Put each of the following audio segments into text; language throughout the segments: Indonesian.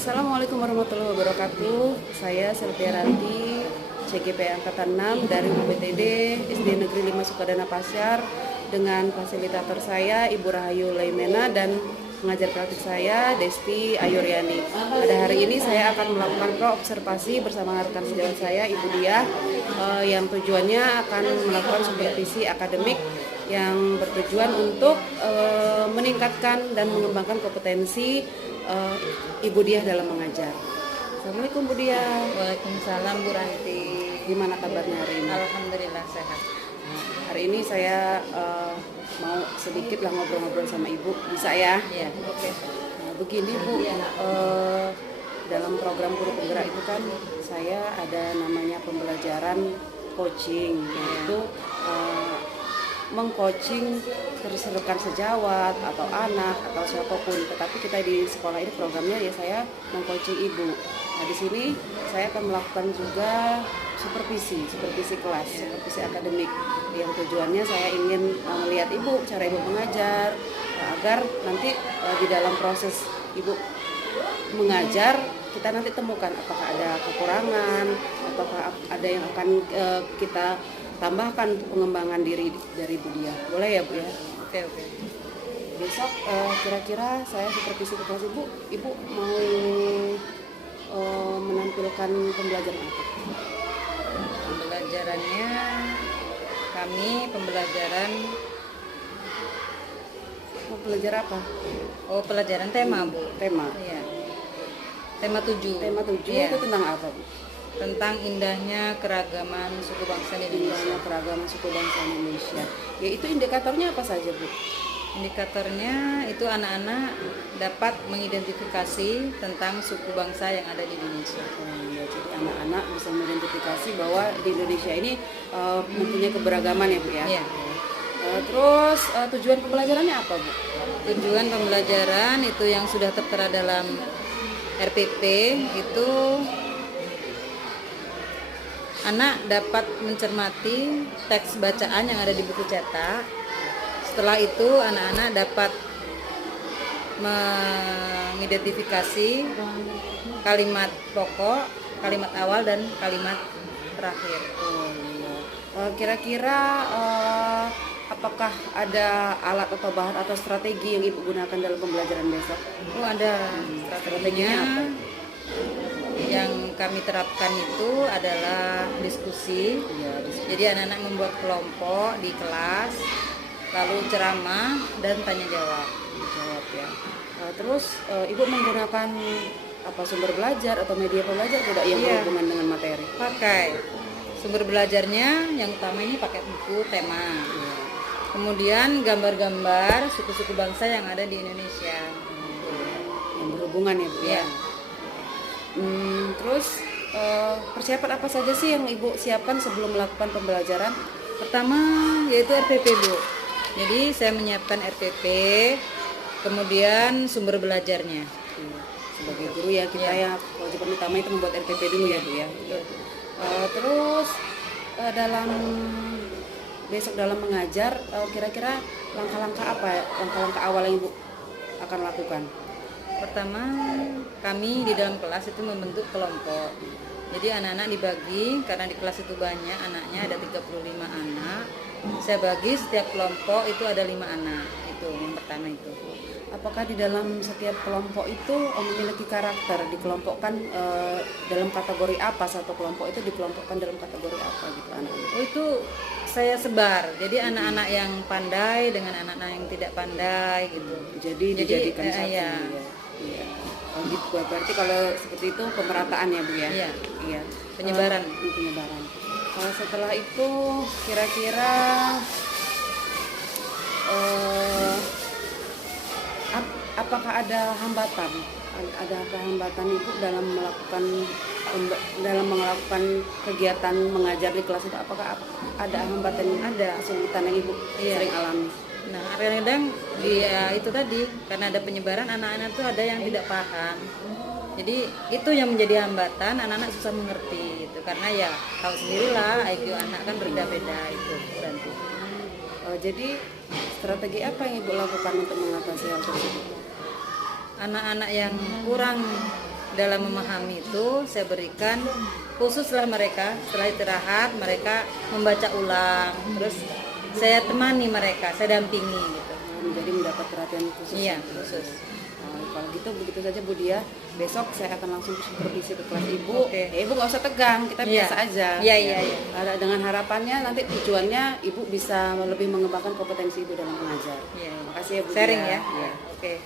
Assalamualaikum warahmatullahi wabarakatuh. Saya Sylvia Ranti, CGP Angkatan 6 dari UPTD SD Negeri 5 Sukadana Pasyar dengan fasilitator saya Ibu Rahayu Laimena dan pengajar praktik saya Desti Ayuryani. Pada hari ini saya akan melakukan observasi bersama rekan sejawat saya Ibu Diah yang tujuannya akan melakukan supervisi akademik yang bertujuan untuk meningkatkan dan mengembangkan kompetensi Ibu Diah dalam mengajar. Assalamualaikum Bu Diah. Waalaikumsalam Bu Ranti. Gimana kabarnya hari ini? Alhamdulillah sehat. Hari ini saya mau sedikit lah ngobrol-ngobrol sama Ibu, bisa ya? Iya, oke. Nah, begini Bu, dalam program Guru Penggerak itu kan saya ada namanya pembelajaran coaching, yaitu mengcoaching rekan sejawat atau anak atau siapapun. Tetapi kita di sekolah ini programnya ya saya mengcoaching ibu. Nah di sini saya akan melakukan juga supervisi kelas, supervisi akademik. Yang tujuannya saya ingin melihat ibu, cara ibu mengajar, agar nanti di dalam proses ibu mengajar kita nanti temukan apakah ada kekurangan, apakah ada yang akan kita tambahkan pengembangan diri dari Bu Diah. Boleh ya Bu ya? Oke. Besok kira-kira saya supervisi ke kelas Ibu mau menampilkan pembelajaran apa? Pembelajarannya pembelajaran Mau belajar apa? pelajaran tema Bu. Tema. Iya. Tema 7. Tema 7 Iya. itu tentang apa Bu? Tentang indahnya keragaman suku bangsa di Indonesia. Indahnya keragaman suku bangsa Indonesia. Ya itu indikatornya apa saja Bu? Indikatornya itu anak-anak dapat mengidentifikasi tentang suku bangsa yang ada di Indonesia. Ya, jadi anak-anak bisa mengidentifikasi bahwa di Indonesia ini mempunyai keberagaman ya Bu ya. Iya. Terus tujuan pembelajarannya apa Bu? Tujuan pembelajaran itu yang sudah tertera dalam RPP itu anak dapat mencermati teks bacaan yang ada di buku cetak. Setelah itu anak-anak dapat mengidentifikasi kalimat pokok, kalimat awal dan kalimat terakhir. Kira-kira apakah ada alat atau bahan atau strategi yang Ibu gunakan dalam pembelajaran besok? Oh, ada strateginya apa? Yang kami terapkan itu adalah diskusi. Jadi anak-anak membuat kelompok di kelas, lalu ceramah dan tanya jawab. Ya. Terus Ibu menggunakan apa sumber belajar atau media pembelajar tidak yang berhubungan dengan materi? Pakai sumber belajarnya yang utama ini pakai buku tema. Kemudian gambar-gambar suku-suku bangsa yang ada di Indonesia. Yang berhubungan ya Bu ya. Terus persiapan apa saja sih yang Ibu siapkan sebelum melakukan pembelajaran? Pertama yaitu RPP Bu. Jadi saya menyiapkan RPP, kemudian sumber belajarnya. Sebagai guru ya kita ya kewajiban utama itu membuat RPP dulu ya Bu ya. Terus besok dalam mengajar kira-kira langkah-langkah apa ya? Langkah-langkah awal yang Ibu akan lakukan? Pertama, kami di dalam kelas itu membentuk kelompok. Jadi anak-anak dibagi, karena di kelas itu banyak anaknya, ada 35 anak. Saya bagi setiap kelompok itu ada 5 anak. Itu yang pertama itu. Apakah di dalam setiap kelompok itu memiliki karakter, dikelompokkan dalam kategori apa? Satu kelompok itu dikelompokkan dalam kategori apa gitu anak-anak? Oh, itu saya sebar. Jadi anak-anak yang pandai dengan anak-anak yang tidak pandai gitu. Jadi dijadikan satu ya. Iya. Oh gitu, berarti kalau seperti itu pemerataan ya Bu ya? Iya. Penyebaran. Penyebaran. Kalau setelah itu kira-kira apakah ada hambatan? Ada hambatan Ibu dalam melakukan kegiatan mengajar di kelas itu? Apakah ada hambatan? Ada kesulitan yang Ibu sering alami? Nah, kadang-kadang itu tadi karena ada penyebaran anak-anak tuh ada yang tidak paham. Jadi itu yang menjadi hambatan, anak-anak susah mengerti gitu. Karena ya tahu sendirilah IQ anak kan berbeda-beda itu berarti. Jadi strategi apa yang Ibu lakukan untuk mengatasi hal tersebut? Anak-anak yang kurang dalam memahami itu saya berikan khususlah mereka setelah istirahat mereka membaca ulang, terus saya temani mereka, saya dampingi gitu. Jadi mendapat perhatian khusus. Iya, khusus. Kalau gitu begitu saja Bu Dia. Besok saya akan langsung supervisi ke kelas Ibu. Oke. Ibu nggak usah tegang, kita Iya. biasa aja. Iya, iya, iya. Dengan harapannya nanti tujuannya Ibu bisa lebih mengembangkan kompetensi Ibu dalam mengajar. Iya. Makasih ya Bu Sharing Dia. ya. Iya. Oke.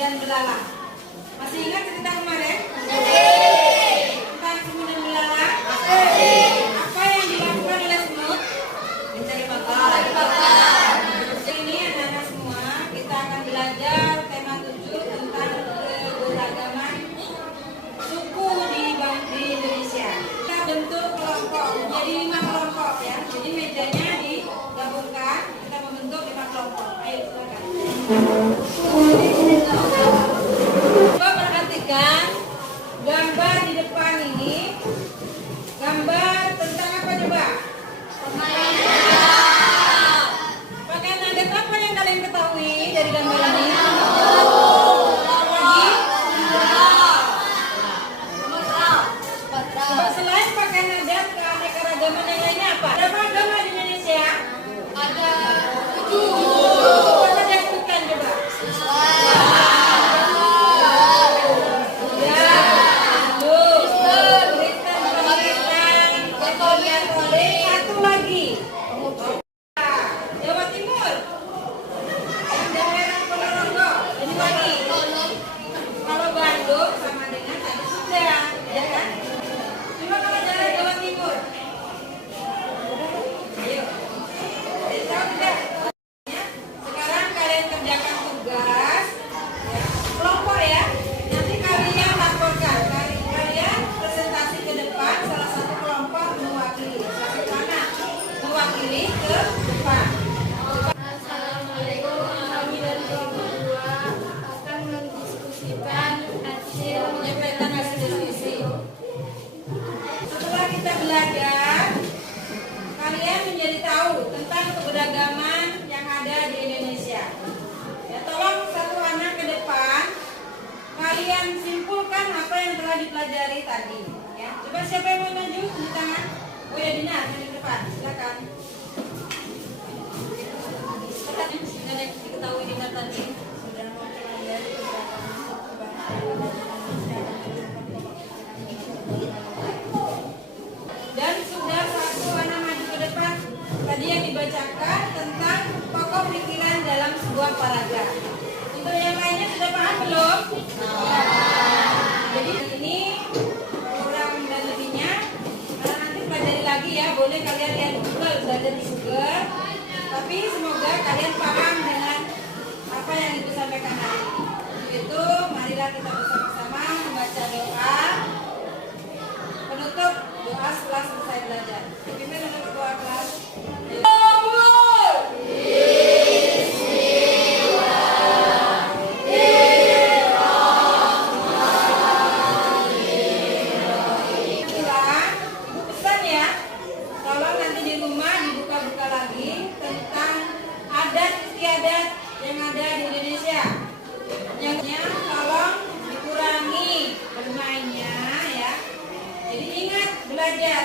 Dan belalang. Masih ingat cerita kemarin? Tentang semut dan belalang? Apa yang dilakukan oleh semut? Mencari makan. Ini anak-anak semua, kita akan belajar tema 7 tentang keberagaman suku di Indonesia. Kita bentuk kelompok, jadi 5 kelompok ya. Jadi mejanya digabungkan, kita membentuk 5 kelompok. Ayo silakan. Coba perhatikan gambar di depan ini. Gambar tentang apa coba? Pakaian adat apa yang kalian ketahui dari gambar ini? Lagi? Coba selain pakaian adat, keanekaragaman yang lainnya apa? Berapa agama di Indonesia? Ada 7. Coba sebutkan coba. Satu lagi. Jawa Timur. Yang daerah Ponorogo. Ini lagi. Kalau Bandung sama dengan tadi sudah, ya kan? Cuma kalau daerah Jawa Timur. Ayo. Tahu tidak? Sekarang kalian kerjakan tugas ya, kelompok ya. Nanti kalian laporkan, kalian presentasi ke depan, salah satu kelompok mewakili. Satu mana? Mewakili ke depan. Assalamualaikum, kami dari kelompok 2 akan mendiskusikan hasil Menyampaikan hasil diskusi. Setelah kita belajar, kalian menjadi tahu tentang keberagaman yang ada di Indonesia. Ya, tolong satu anak ke depan, kalian simpulkan apa yang telah dipelajari tadi. Ya, coba siapa yang mau maju? Tunjuk tangan. Oh ya Dinar, yang di depan, silakan. Sudah diketahui Dinar tadi sudah mempelajari keberagaman. Dan sudah satu anak maju ke depan tadi yang dibacakan tentang pokok pikiran dalam sebuah paragraf. Untuk yang lainnya sudah paham belum? Jadi ini kurang dan lebihnya karena nanti pelajari lagi ya, boleh kalian lihat di Google, sudah ada di Google. Tapi semoga kalian paham dengan apa yang Ibu sampaikan hari ini. Itu marilah kita bersama-sama membaca doa penutup doa setelah selesai belajar. Pimpin untuk ketua kelas. Pesan ya, tolong nanti di rumah dibuka-buka lagi tentang adat istiadat yang ada di Indonesia. Yang tolong dikurangi bermainnya ya. Jadi ingat belajar,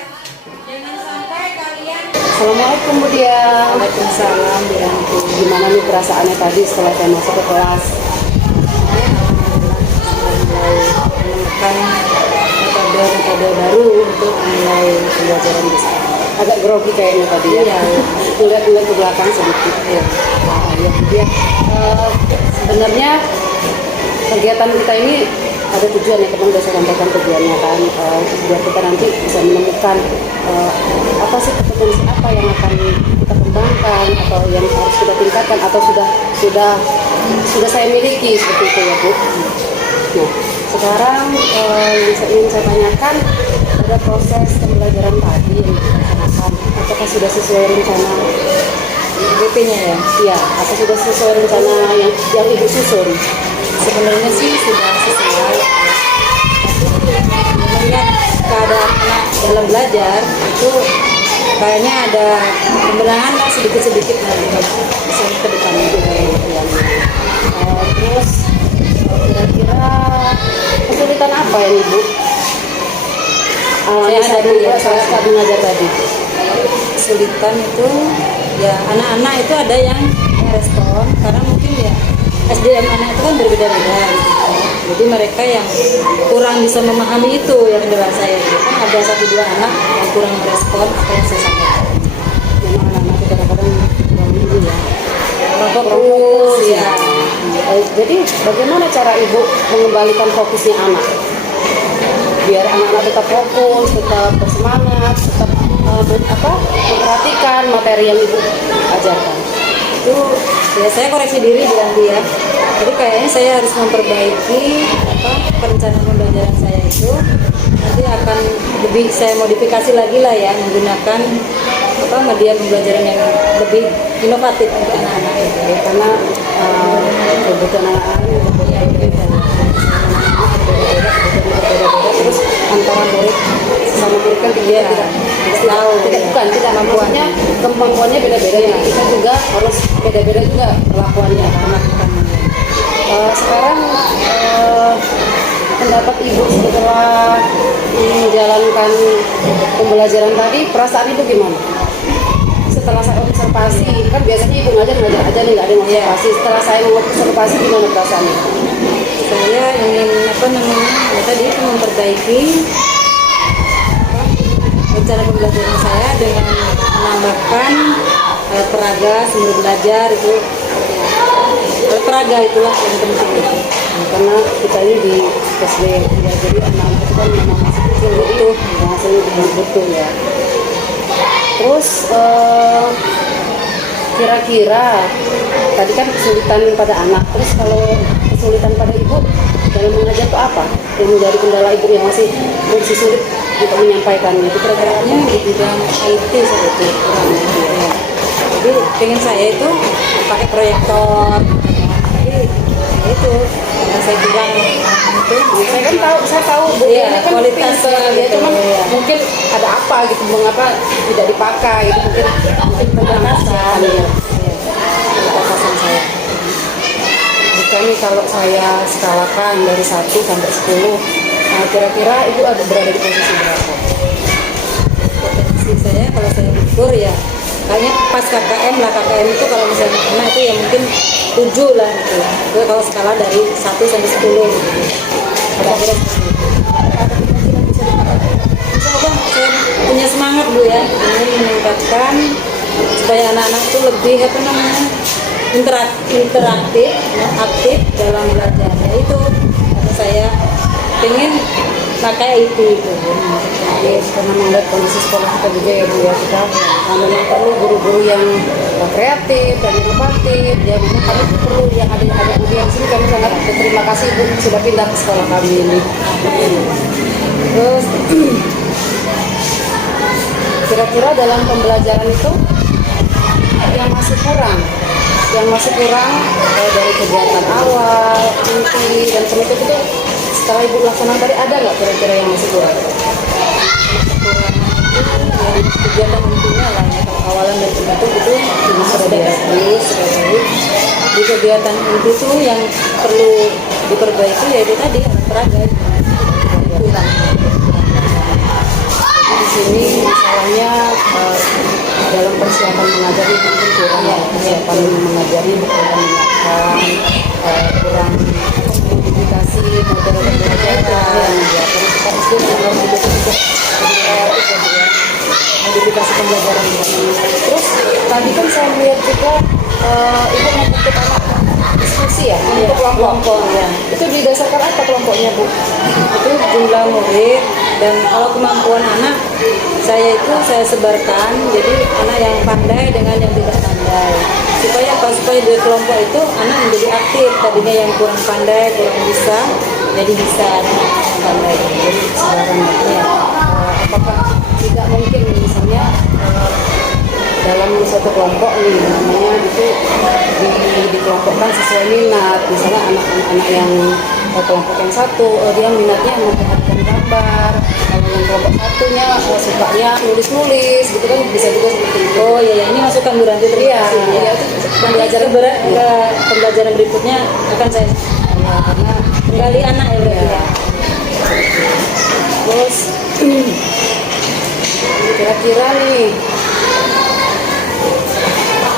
jangan sampai kalian. Assalamualaikum Bu Dia. Waalaikumsalam Bu Yanti. Gimana nih perasaannya tadi setelah saya masuk ke kelas? Menemukan metode baru untuk mulai pembelajaran di sana. Agak grogi kayaknya tadi ya. Lihat ke belakang sedikit. Ya. Ya Bu Dia. Sebenarnya kegiatan kita ini ada tujuan ya, kemarin sudah saya sampaikan tujuannya kan, biar kita nanti bisa menemukan apa sih kompetensi apa yang akan kita kembangkan atau yang harus kita tingkatkan atau sudah saya miliki seperti itu ya Bu. Nah, Sekarang yang ingin saya tanyakan, pada proses pembelajaran tadi yang dilaksanakan, apakah sudah sesuai rencana BP-nya ya. Iya, apa sudah sesuai rencana yang Ibu susun? Sebenarnya sih sudah sesuai. Melihat keadaan anak dalam belajar itu kayaknya ada pembenahan lah sedikit-sedikit nanti bisa ke depan itu. Terus kira-kira kesulitan apa ya Ibu? Saya ada Saya saat mengajar tadi. Kesulitan itu ya anak-anak itu ada yang merespon karena mungkin ya SDM anak itu kan berbeda-beda gitu. Jadi mereka yang kurang bisa memahami itu yang kendala saya itu kan ada 1-2 anak yang kurang merespon apa yang saya sampaikan. Memang anak-anak itu kadang-kadang kurang ini ya. Kurang fokus ya. Jadi bagaimana cara Ibu mengembalikan fokusnya anak? Biar anak-anak tetap fokus, tetap bersemangat, tetap memperhatikan materi yang Ibu ajarkan. Itu ya saya koreksi diri bilang dia. Jadi kayaknya saya harus memperbaiki perencanaan pembelajaran saya itu. Nanti akan lebih saya modifikasi lagi lah ya menggunakan media pembelajaran yang lebih inovatif untuk anak-anak itu. Ya, karena kebutuhan anak-anak ini berbeda-beda. Terus antara murid sama murid kan dia tidak tahu, tidak mampuannya, kemampuannya beda-beda ya. Kita juga harus beda-beda juga perlakuannya. Sekarang pendapat Ibu setelah menjalankan pembelajaran tadi, perasaan Ibu gimana? Setelah saya observasi, kan biasanya Ibu ngajar aja nih, nggak ada yang observasi. Setelah saya mengobservasi, gimana perasaan Ibu? Saya ingin ya tadi itu memperbaiki rencana pembelajaran saya dengan menambahkan alat peraga sumber belajar itu. Alat peraga itulah yang penting itu. Karena kita ini di SD ya, jadi anak-anak itu kan memang masih kecil itu hasilnya betul ya. Terus kira-kira tadi kan kesulitan pada anak, terus kalau kesulitan pada Ibu dalam mengajar itu apa yang menjadi kendala Ibu yang masih sulit untuk menyampaikan itu? Kira-kira Di bidang IT seperti kurang gitu ya. Jadi pengen saya itu pakai proyektor. Tapi ya itu karena saya bilang itu saya tahu Bu, iya, ini kan kualitasnya pinter, ya, gitu, cuman iya. mungkin ada apa gitu, mengapa tidak dipakai gitu, mungkin batasan ya. batasan saya. Jika nih kalau saya skalakan dari 1 sampai 10, nah kira-kira Ibu ada berada di posisi berapa? Potensi saya kalau saya ukur ya kayaknya pas KKM lah. KKM itu kalau misalnya anak itu ya mungkin 7 lah gitu. Itu kalau skala dari 1 sampai 10 gitu. Kira-kira seperti itu. Coba saya punya semangat Bu ya, ingin meningkatkan supaya anak-anak itu lebih interaktif, aktif dalam belajarnya itu. Karena saya ingin pakai itu. Jadi karena melihat kondisi sekolah kita juga ya Bu ya, kita memang perlu guru-guru yang kreatif dan inovatif. Ya memang kami perlu yang ada Bu yang sini, kami sangat berterima kasih Bu sudah pindah ke sekolah kami ini. Terus kira-kira dalam pembelajaran itu yang masih kurang dari kegiatan awal, inti dan penutup itu setelah Ibu laksanakan tadi, ada nggak kira-kira yang masih kurang? Kegiatan intinya lah ya, kalau awalan dan penutup itu sudah bagus, sudah baik. Di kegiatan inti itu yang perlu diperbaiki yaitu tadi alat peraga kurang. Jadi di sini masalahnya dalam persiapan mengajar itu mungkin kurang ya, persiapan mengajari kurang menyiapkan, kurang modifikasi model pembelajaran ya, karena kita SD memang harus juga lebih kreatif ya Bu ya, modifikasi pembelajaran. Terus tadi kan saya melihat juga Ibu membentuk anak diskusi ya, untuk kelompok ya. Itu didasarkan apa kelompoknya Bu? Itu jumlah murid dan kalau kemampuan anak saya sebarkan, jadi anak yang pandai dengan yang tidak pandai, supaya di kelompok itu anak menjadi aktif. Tadinya yang kurang pandai, kurang bisa, jadi bisa pandai. Jadi sekarang ya, apakah tidak mungkin misalnya dalam satu kelompok nih namanya itu dikelompokkan sesuai minat, misalnya anak-anak yang kelompok yang satu dia minatnya memperhatikan gambar, kalau yang kelompok satunya sukanya nulis-nulis gitu kan, bisa juga seperti itu. Oh iya, ya, ini masukan Bu Ranti, terima Iya, kasih. iya, itu pembelajaran ke pembelajaran berikutnya akan saya ya, karena menggali anak ya berarti ya. terus kira-kira nih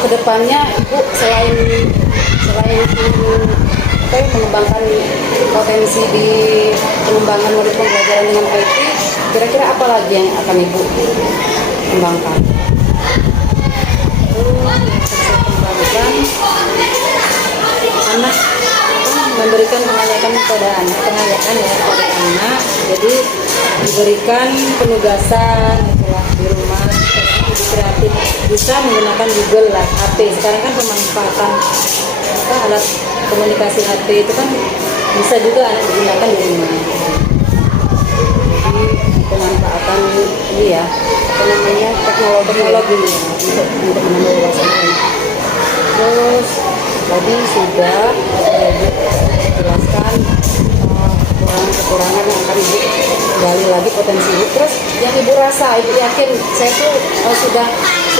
kedepannya Ibu selain mengembangkan potensi di pengembangan model pembelajaran dengan IT, kira-kira apa lagi yang akan Ibu kembangkan? Kembangkan anak, memberikan pengayaan kepada anak, kepada anak. Jadi diberikan penugasan itulah di rumah, kreatif, bisa menggunakan Google lah, HP. Sekarang kan pemanfaatan alat komunikasi HP itu kan bisa juga anak digunakan di rumah. Jadi pemanfaatan ini ya, apa namanya, teknologi untuk menambah wawasan anak. Terus tadi sudah Ibu jelaskan kekurangan yang akan Ibu gali lagi potensi Ibu. Terus yang Ibu rasa, Ibu yakin saya tuh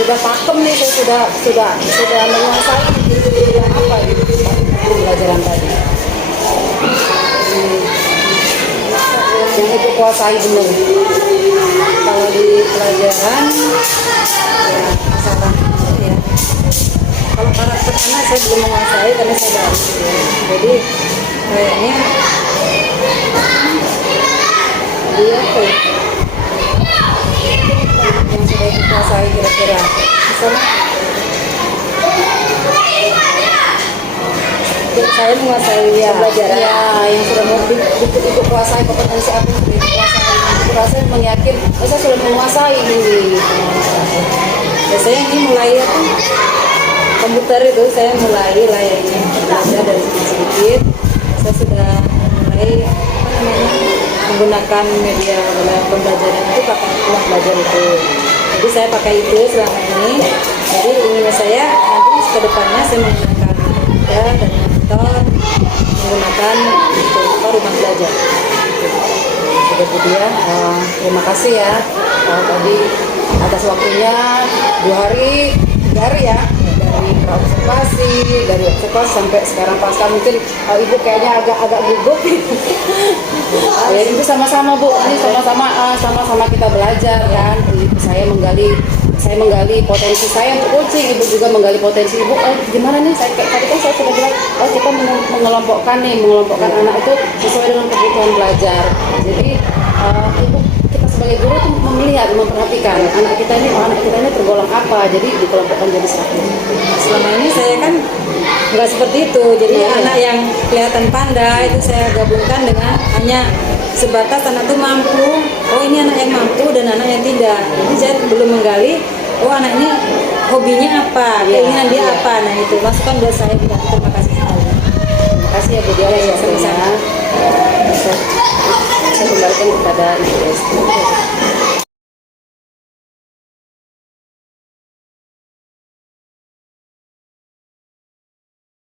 sudah pakem nih, saya sudah menguasai bidang apa gitu pembelajaran tadi. Yang Ibu kuasai benar. Kalau di pelajaran ya saran ya, kalau karakter anak saya belum menguasai karena saya baru ya. Jadi kayaknya dia apa ya, Yang sudah Ibu kuasai kira-kira. misalnya saya menguasai pembelajaran Ya, yang sudah mau Ibu kuasai kompetensi apa yang sudah Ibu kuasai. Ibu rasa menyakin, saya sudah menguasai ini. biasanya ini mulai apa, komputer itu saya mulai lah ya, ini belajar dari sedikit. Saya sudah mulai apa namanya menggunakan media pembelajaran itu, pakai uang belajar itu. Jadi saya pakai itu selama ini. Jadi inginnya saya nanti ke depannya saya menggunakan komputer dan monitor, menggunakan itu rumah belajar. Sudah Bu Dia, terima kasih ya tadi atas waktunya 2 hari, 3 hari ya, dari observasi sampai sekarang pasca. Mungkin Ibu kayaknya agak gugup. Ya itu sama-sama Bu, ini sama-sama kita belajar kan. Saya menggali potensi saya untuk coaching, Ibu juga menggali potensi Ibu. Gimana nih? Tadi kan saya sudah bilang, kita mengelompokkan anak itu sesuai dengan kebutuhan belajar. Jadi Ibu, kita sebagai guru itu melihat, memperhatikan anak kita ini tergolong apa. Jadi dikelompokkan jadi satu. Selama ini saya kan nggak seperti itu, jadi anak yang kelihatan pandai itu saya gabungkan dengan hanya sebatas anak itu mampu. Oh ini anak yang mampu dan anak yang tidak. Jadi saya belum menggali, oh anak ini hobinya apa, keinginan dia apa. Nah itu masukan buat saya. Terima kasih sekali. Terima kasih ya Bu Dia, sama-sama. Saya kembalikan kepada Ibu Esti.